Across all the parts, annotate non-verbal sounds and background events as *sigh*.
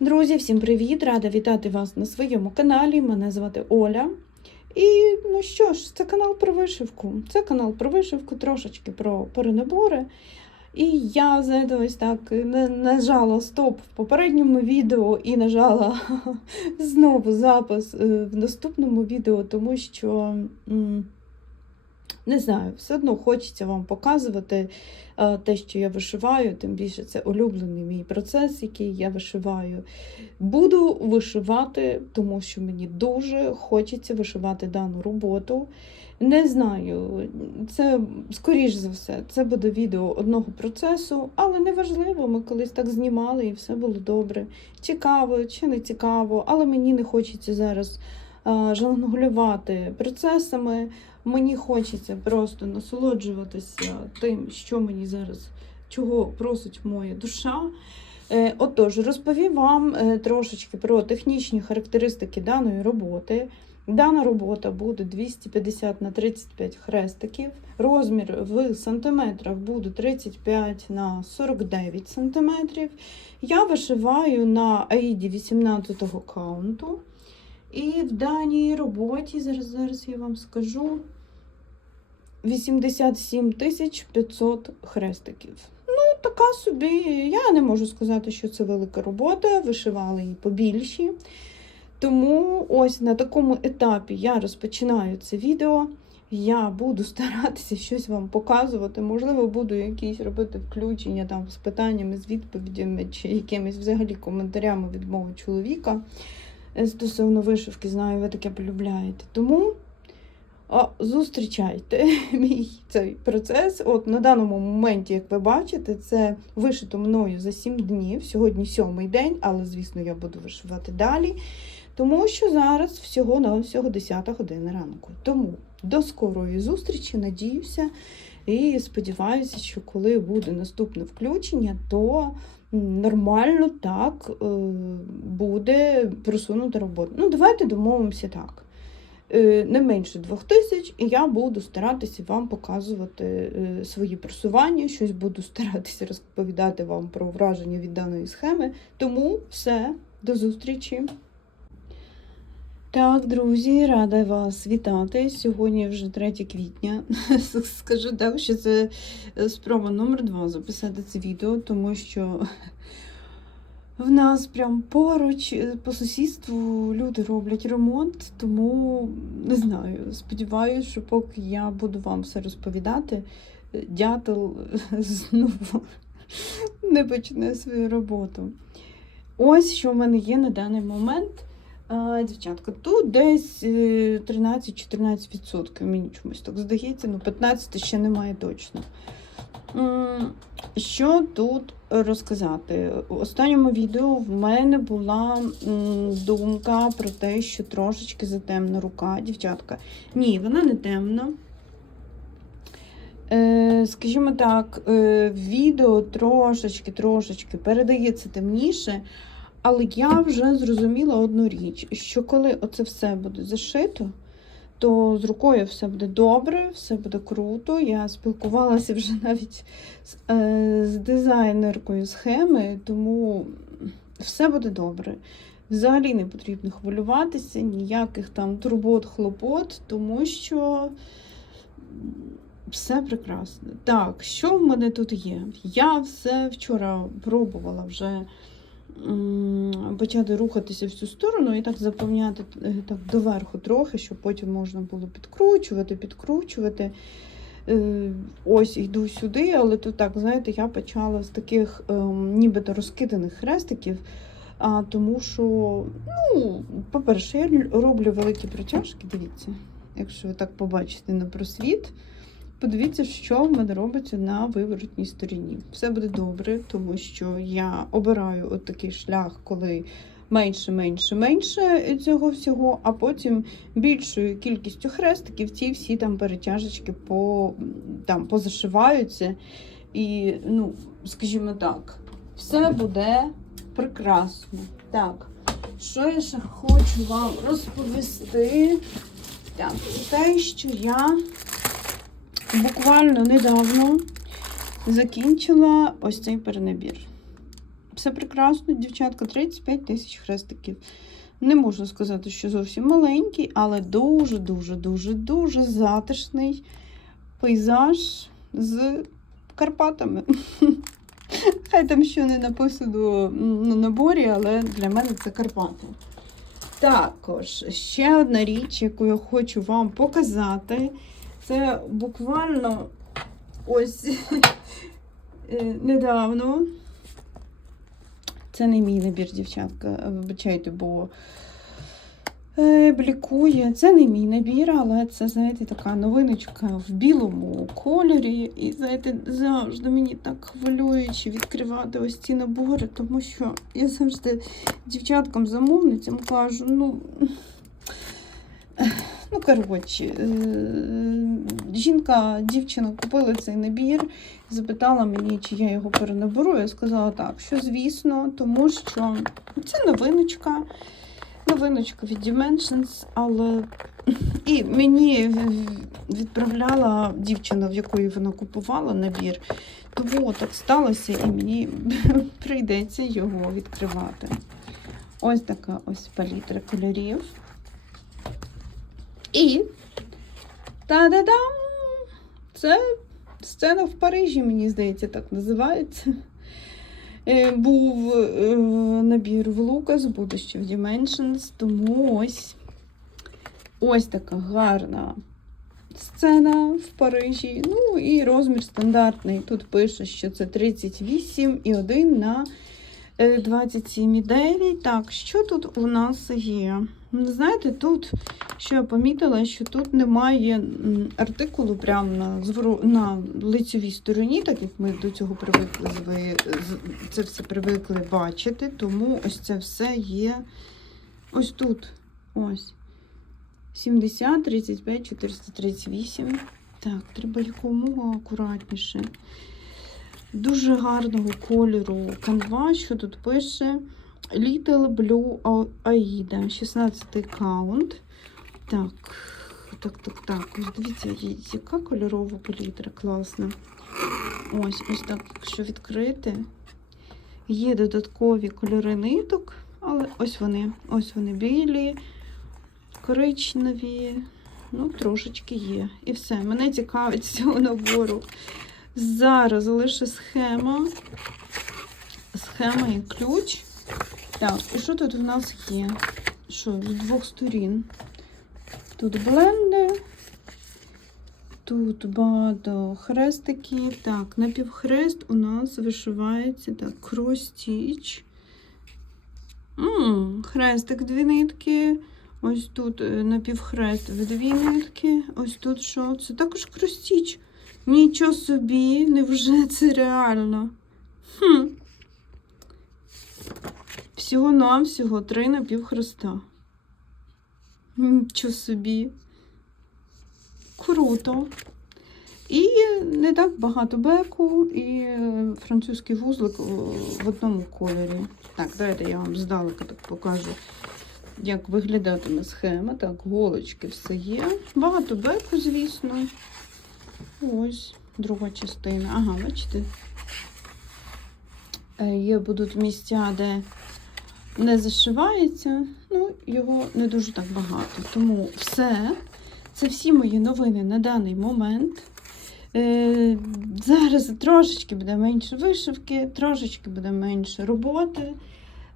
Друзі, всім привіт! Рада вітати вас на своєму каналі. Мене звати Оля. І ну що ж, це канал про вишивку. Це канал про вишивку, трошечки про перенабори. І я, ось так нажала стоп в попередньому відео і нажала *laughs* знову запис е, в наступному відео, тому що м, не знаю, все одно хочеться вам показувати е, те, що я вишиваю, тим більше це улюблений мій процес, який я вишиваю. Буду вишивати, тому що мені дуже хочеться вишивати дану роботу. Не знаю, це скоріш за все, це буде відео одного процесу, але неважливо, ми колись так знімали і все було добре. Цікаво чи не цікаво, але мені не хочеться зараз а, жонглювати процесами. Мені хочеться просто насолоджуватися тим, що мені зараз, чого просить моя душа. Е, Отож, розповім вам е, трошечки про технічні характеристики даної роботи. Дана робота буде 250 на 35 хрестиків. Розмір в сантиметрах буде 35 на 49 сантиметрів. Я вишиваю на аїді 18-го каунту. І в даній роботі, зараз, зараз я вам скажу, 87 тисяч 500 хрестиків. Ну, така собі. Я не можу сказати, що це велика робота, вишивали її побільші. Тому ось на такому етапі я розпочинаю це відео. Я буду старатися щось вам показувати. Можливо, буду якісь робити включення там з питаннями, з відповідями чи якимись взагалі коментарями від мого чоловіка е, стосовно вишивки. Знаю, ви таке полюбляєте. Тому а, зустрічайте *laughs* мій цей процес. От на даному моменті, як ви бачите, це вишито мною за 7 днів. Сьогодні сьомий день, але звісно, я буду вишивати далі. Тому що зараз всього на всього 10 година ранку. Тому до скорої зустрічі, надіюся, і сподіваюся, що коли буде наступне включення, то нормально так е, буде просунута робота. Ну, давайте домовимося так. Е, Не менше двох тисяч, і я буду старатися вам показувати е, свої просування, щось буду старатися розповідати вам про враження від даної схеми. Тому все, до зустрічі! Так, друзі, рада вас вітати. Сьогодні вже 3 квітня. *laughs* Скажу так, що це спроба номер 2 записати це відео, тому що в нас прям поруч е, по сусідству люди роблять ремонт, тому не знаю. Сподіваюся, що поки я буду вам все розповідати, е, дятел *laughs* знову не почне свою роботу. Ось що в мене є на даний момент. Дівчатка, тут десь е, 13-14%. Мені чомусь так здається, ну 15 ще немає точно. Що тут розказати? У останньому відео в мене була думка про те, що трошечки затемна рука, дівчатка. Ні, вона не темна. Е, скажімо так, е, відео трошечки-трошечки передається темніше. Але я вже зрозуміла одну річ, що коли оце все буде зашито, то з рукою все буде добре, все буде круто. Я спілкувалася вже *laughs* навіть з, е, з дизайнеркою схеми, тому все буде добре. Взагалі не потрібно хвилюватися, ніяких там турбот, хлопот, тому що все прекрасно. Так, що в мене тут є? Я все вчора пробувала вже почати рухатися в цю сторону і так заповняти е, так доверху трохи, щоб потім можна було підкручувати, підкручувати. Е, Ось йду сюди, але тут так, знаєте, я почала з таких ем, нібито розкиданих хрестиків. А, тому що, ну, по-перше, я роблю великі протяжки, дивіться, якщо ви так побачите на просвіт, подивіться, що в мене робиться на виворотній стороні. Все буде добре, тому що я обираю от такий шлях, коли менше, менше, менше цього всього, а потім більшою кількістю хрестиків ці всі там перетяжечки по, там, позашиваються. І, ну, скажімо так, все буде прекрасно. Так, що я ще хочу вам розповісти? Так, те, що я буквально недавно закінчила ось цей перенабір. все прекрасно, дівчатка, 35 тисяч хрестиків. Не можу сказати, що зовсім маленький, але дуже-дуже, дуже, дуже затишний пейзаж з Карпатами. *laughs* Хай там що не написано на наборі, але для мене це Карпати. Також ще одна річ, яку я хочу вам показати, це буквально ось *laughs* е, недавно. Це не мій набір, дівчатка, вибачайте, бо е, блікує. Це не мій набір, але це, знаєте, така новиночка в білому кольорі. І, знаєте, завжди мені так хвилююче відкривати ось ці набори, тому що я завжди дівчаткам-замовницям кажу, ну. Ну, коротше, е, жінка, дівчина купила цей набір, запитала мені, чи я його перенаберу. Я сказала так, що звісно, тому що це новиночка, новиночка від Dimensions, але і мені відправляла дівчина, в якої вона купувала набір. Тому так сталося, і мені *laughs* прийдеться його відкривати. Ось така ось палітра кольорів. І та-да-дам! Це сцена в Парижі, мені здається, так називається. Е, Був е, набір в Лукас, буде ще в Dimensions, тому ось ось така гарна сцена в Парижі. Ну і розмір стандартний. Тут пише, що це 38,1 на е, 27,9. Так, що тут у нас є? Ну, Знаєте, тут, що я помітила, що тут немає артикулу прямо на, на лицевій стороні, так як ми до цього привикли це все привикли бачити, тому ось це все є ось тут. Ось. 70, 35, 438. Так, треба якомога акуратніше. Дуже гарного кольору канва, що тут пише Little Blue Aida, 16 каунт. Так, так, так, так. Ось дивіться, яка кольорова палітра класна. Ось, ось так, якщо відкрити. Є додаткові кольори ниток, але ось вони, ось вони білі, коричневі. Ну, трошечки є. І все. Мене цікавить з цього набору. Зараз лише схема. Схема і ключ. Так, і що тут у нас є? Що, з двох сторін? Тут блендер. Тут багато хрестиків. Так, напівхрест у нас вишивається так, крос-стіч. Хрестик дві нитки. Ось тут е, напівхрест в дві нитки. Ось тут що? Це також кростіч. Нічого собі, невже це реально? Хм. Всього-навсього три напівхреста. Нічого собі. Круто. І не так багато беку, і е, французький вузлик в одному кольорі. Так, давайте я вам здалека так покажу, як виглядатиме схема. Так, голочки все є. Багато беку, звісно. Ось друга частина. Ага, бачите? Е, Є будуть місця, де не зашивається, ну, його не дуже так багато. Тому все. Це всі мої новини на даний момент. Е, зараз трошечки буде менше вишивки, трошечки буде менше роботи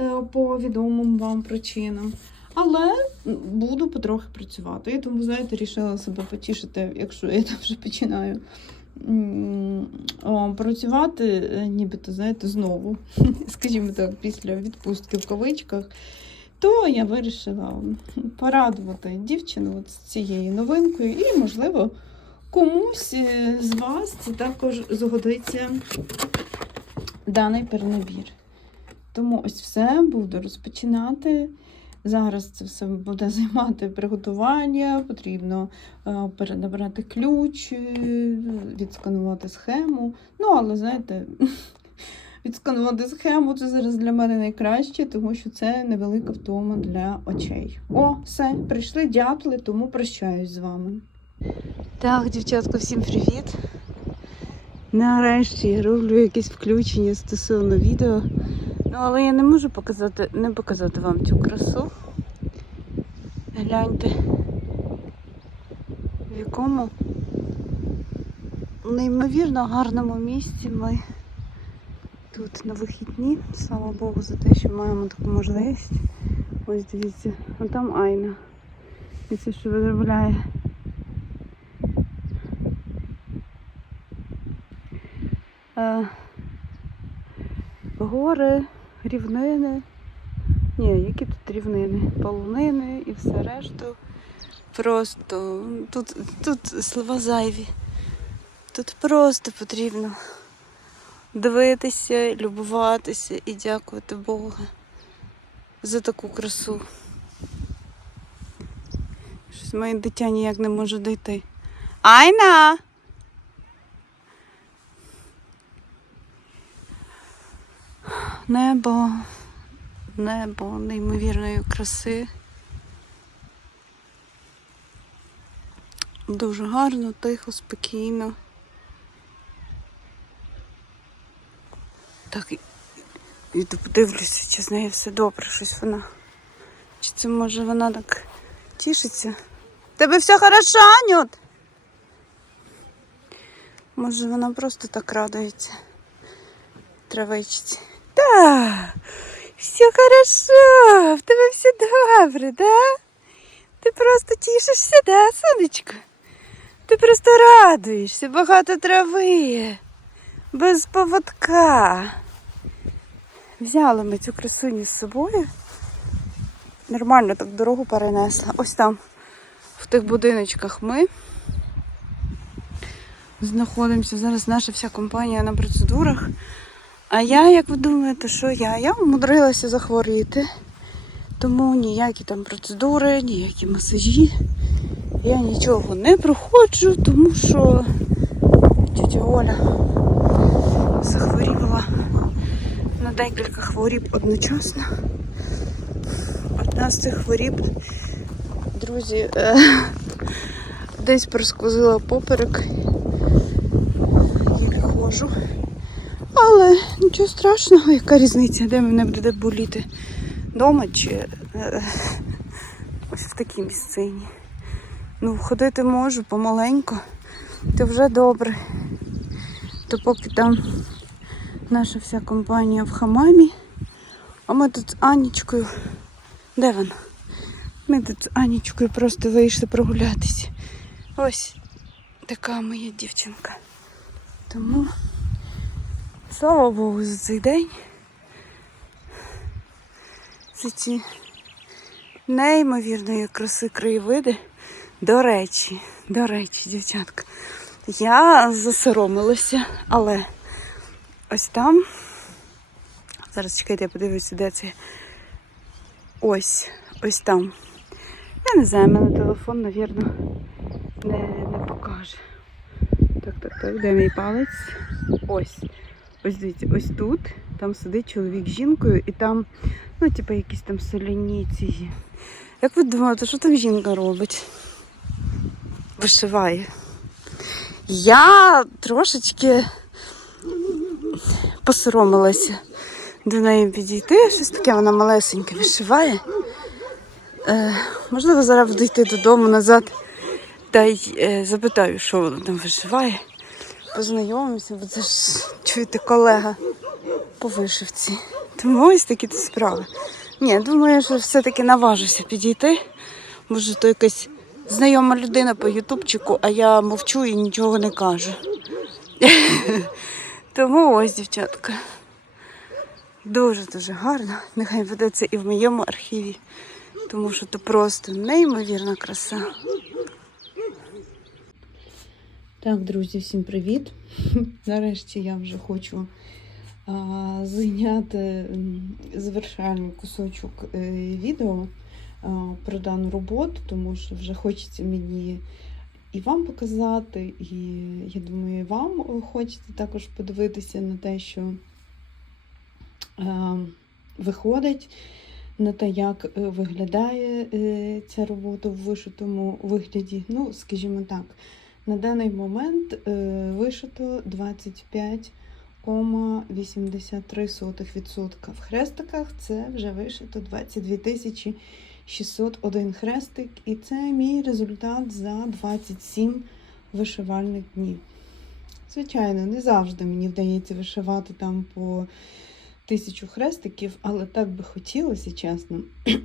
е, по відомим вам причинам. Але буду потрохи працювати. І тому, знаєте, рішила себе потішити, якщо я там вже починаю працювати, е, нібито, знаєте, знову, *laughs* скажімо так, після відпустки в кавичках, то я вирішила порадувати дівчину з цією новинкою, і, можливо, комусь е, з вас це також згодиться даний перенабір. Тому ось все буду розпочинати. Зараз це все буде *laughs* займати приготування, потрібно е, перенабрати ключ, е, відсканувати схему. Ну, але знаєте, *laughs* відсканувати схему це зараз для мене найкраще, тому що це невелика втома для очей. О, все, прийшли дятли, тому прощаюсь з вами. Так, дівчатка, всім привіт. Нарешті я роблю якесь включення стосовно відео. Ну, але я не можу показати, не показати вам цю красу. Гляньте, в якому неймовірно гарному місці ми тут на вихідні. Слава Богу, за те, що маємо таку можливість. Ось дивіться, а там Айна. І це що виробляє. Е, гори, рівнини. Ні, які тут рівнини? Полонини і все решту. Просто тут, тут слова зайві. Тут просто потрібно дивитися, любуватися і дякувати Богу за таку красу. Щось моє дитя ніяк не може дійти. Айна! Небо, небо неймовірної краси. Дуже гарно, тихо, спокійно. Так, і- подивлюся, чи з нею все добре, щось вона. Чи це може вона так тішиться? Тебе все хорошо, Анют? Може вона просто так радується. Травичці. Да, все хорошо, в тебе все добре, да? Ти просто тішишся, да, сонечко? Ти просто радуєшся, багато трави, без поводка. Взяли ми цю красуню з собою. Нормально так дорогу перенесла. Ось там, в тих будиночках ми знаходимося. Зараз наша вся компанія на процедурах. А я, як ви думаєте, що я? Я умудрилася захворіти. Тому ніякі там процедури, ніякі масажі. Я нічого не проходжу, тому що тетя Оля захворіла на декілька хворіб одночасно. Одна з цих хворіб, друзі, е, десь проскозила поперек. Їлі ходжу. Але нічого страшного, яка різниця, де мене буде боліти? Дома чи е, ось в такій місцині. Ну, ходити можу помаленьку, то вже добре. То поки там наша вся компанія в хамамі, а ми тут з Анічкою. Де вона? Ми тут з Анічкою просто вийшли прогулятися. Ось така моя дівчинка. Тому слава Богу за цей день. За ці неймовірної краси краєвиди. До речі, до речі, дівчатка, я засоромилася, але ось там. Зараз чекайте, я подивлюся, де це. Ось, ось там. Я не знаю, мене телефон, напевно, не, не покаже. Так, так, так, де мій палець? Ось. Ось дивіться, ось тут. Там сидить чоловік з жінкою і там, ну, типу, якісь там соляні ці. Як ви думаєте, що там жінка робить? Вишиває. Я трошечки посоромилася до неї підійти. Щось таке вона малесеньке вишиває. Е, можливо, зараз буду йти додому назад та й е, запитаю, що вона там вишиває. Познайомимося, бо це ж чуєте колега по вишивці. Тому ось такі то справи. Ні, думаю, що все-таки наважуся підійти. Може, то якась знайома людина по ютубчику, а я мовчу і нічого не кажу. *laughs* Тому ось, дівчатка. Дуже-дуже гарно. Нехай це і в моєму архіві, тому що це просто неймовірна краса. Так, друзі, всім привіт. *laughs* Нарешті я вже хочу а, зайняти завершальний кусочок е, відео а, про дану роботу, тому що вже хочеться мені і вам показати, і я думаю, вам хочеться також подивитися на те, що е, виходить, на те, як е, виглядає е, ця робота в вишитому вигляді. Ну, скажімо так, на даний момент е, вишито 25 0,83%. В хрестиках це вже вишито 22 тисячі 601 хрестик, і це мій результат за 27 вишивальних днів. Звичайно, не завжди мені вдається вишивати там по тисячу хрестиків, але так би хотілося, чесно. *clears throat*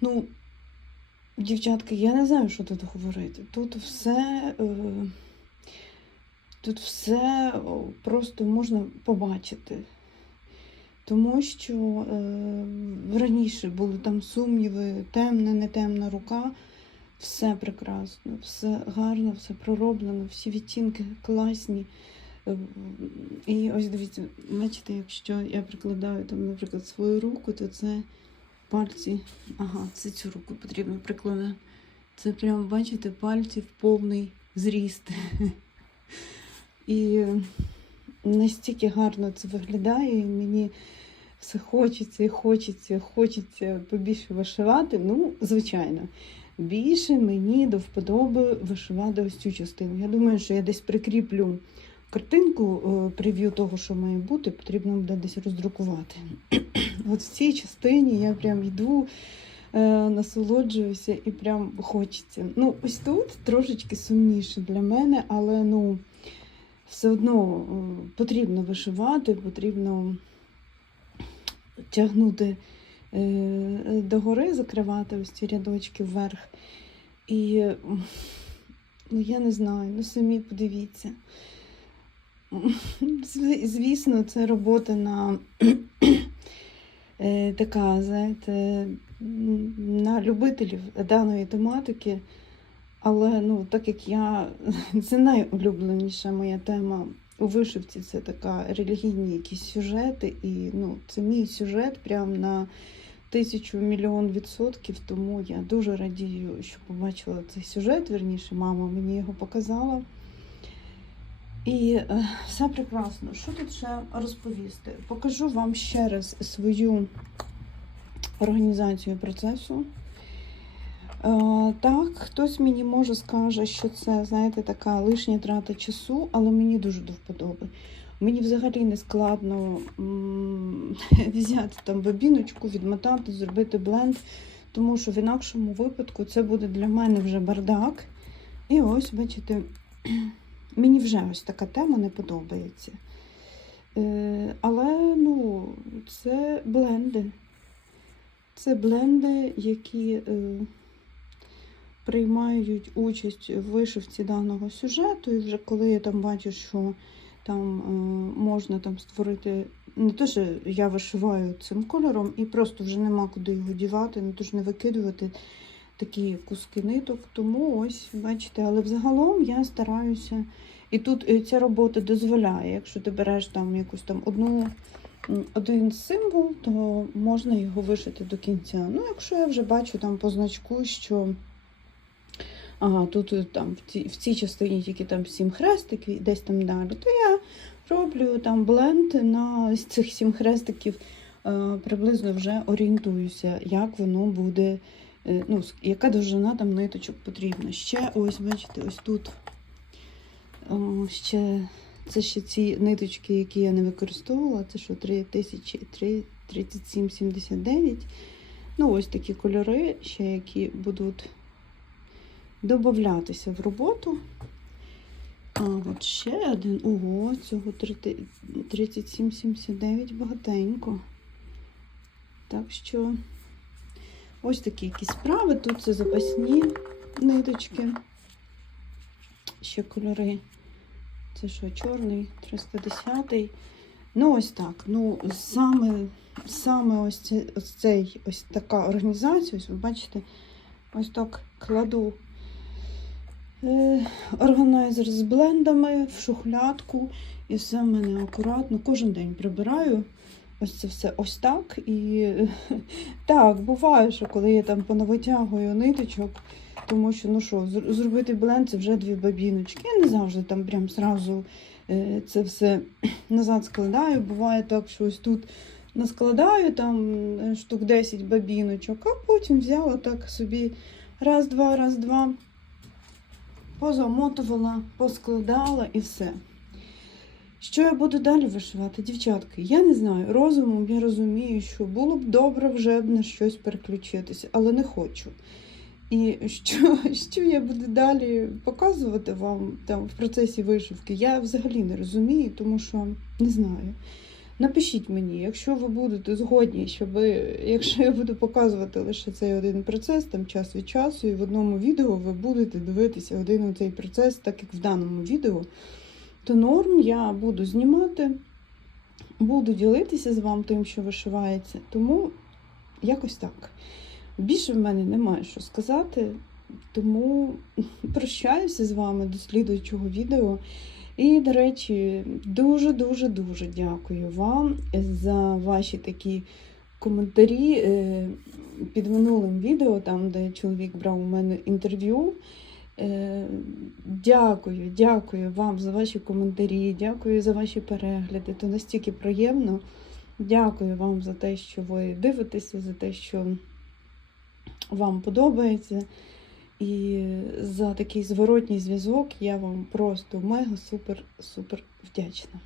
ну, дівчатки, я не знаю, що тут говорити. Тут все. Е, тут все просто можна побачити. Тому що е, раніше були там сумніви, темна, не темна рука. Все прекрасно, все гарно, все пророблено, всі відтінки класні. Е, І ось дивіться, бачите, якщо я прикладаю там, наприклад, свою руку, то це пальці. Ага, це цю руку потрібно прикладати. Це прям, бачите, пальці в повний зріст. *laughs* І настільки гарно це виглядає, і мені все хочеться і хочеться, хочеться побільше вишивати. Ну, звичайно, більше мені до вподоби вишивати ось цю частину. Я думаю, що я десь прикріплю картинку е, прев'ю того, що має бути, потрібно буде десь роздрукувати. *clears throat* От в цій частині я прям йду, е, насолоджуюся і прям хочеться. Ну, ось тут трошечки сумніше для мене, але ну, все одно е, потрібно вишивати, потрібно тягнути догори, закривати ось ці рядочки вверх. І ну, я не знаю, ну самі подивіться. Зв- Звісно, це робота на е, така, знаєте, на любителів даної тематики. Але ну, так як я це найулюбленіша моя тема у вишивці, це така релігійні якісь сюжети, і ну, це мій сюжет прям на тисячу мільйон відсотків. Тому я дуже радію, що побачила цей сюжет. Верніше, мама мені його показала. І е, все прекрасно. Що тут ще розповісти? Покажу вам ще раз свою організацію процесу. Е, так, хтось мені може скаже, що це, знаєте, така лишня трата часу, але мені дуже до вподоби. Мені взагалі не складно *laughs* взяти там бобіночку, відмотати, зробити бленд, тому що в інакшому випадку це буде для мене вже бардак. І ось, бачите, мені вже ось така тема не подобається. Е, але ну, це бленди. Це бленди, які е, приймають участь в вишивці даного сюжету. І вже коли я там бачу, що там е, можна там створити. Не те, що я вишиваю цим кольором, і просто вже нема куди його дівати, не то ж не викидувати такі куски ниток. Тому ось, бачите, але взагалом я стараюся. І тут е, ця робота дозволяє, якщо ти береш там якусь там одну, один символ, то можна його вишити до кінця. Ну, якщо я вже бачу там по значку, що ага, тут е, там в цій, в цій частині тільки там сім хрестиків і десь там далі, то я роблю там бленд на ось цих сім хрестиків, е, приблизно вже орієнтуюся, як воно буде, ну, яка довжина там ниточок потрібна. Ще ось, бачите, ось тут ще, це ще ці ниточки, які я не використовувала, це що 3779. Ну, ось такі кольори, ще які будуть додатися в роботу. А от ще один. Ого, цього 3779 багатенько. Так що ось такі якісь справи. Тут це запасні ниточки. Ще кольори. Це що, чорний, 310-й. Ну, ось так. Ну, саме, саме ось, це, ось цей ось така організація, ось ви бачите, ось так кладу е, органайзер з блендами в шухлядку, і все в мене акуратно. Кожен день прибираю. Ось це все ось так. І *laughs* так, буває, що коли я там понавитягую ниточок, тому що, ну що, зробити бленд це вже дві бабіночки. Я не завжди там прям зразу е, це все *clears throat* назад складаю. Буває так, що ось тут наскладаю там е, штук 10 бабіночок, а потім взяла так собі раз-два, раз-два, позамотувала, поскладала і все. Що я буду далі вишивати, дівчатки? Я не знаю. Розумом я розумію, що було б добре вже б на щось переключитися, але не хочу. І *laughs* що, що я буду далі показувати вам там в процесі вишивки, я взагалі не розумію, тому що не знаю. Напишіть мені, якщо ви будете згодні, щоб якщо я буду показувати лише цей один процес, там час від часу, і в одному відео ви будете дивитися один цей процес, так як в даному відео, то норм я буду знімати, буду ділитися з вами тим, що вишивається. Тому якось так. Більше в мене немає що сказати, тому *laughs* прощаюся з вами до слідуючого відео. І, до речі, дуже-дуже дуже дякую вам за ваші такі коментарі е, під минулим відео, там, де чоловік брав у мене інтерв'ю. Е, Дякую, дякую вам за ваші коментарі, дякую за ваші перегляди. То настільки приємно. Дякую вам за те, що ви дивитеся, за те, що вам подобається. І за такий зворотній зв'язок я вам просто мега супер-супер вдячна.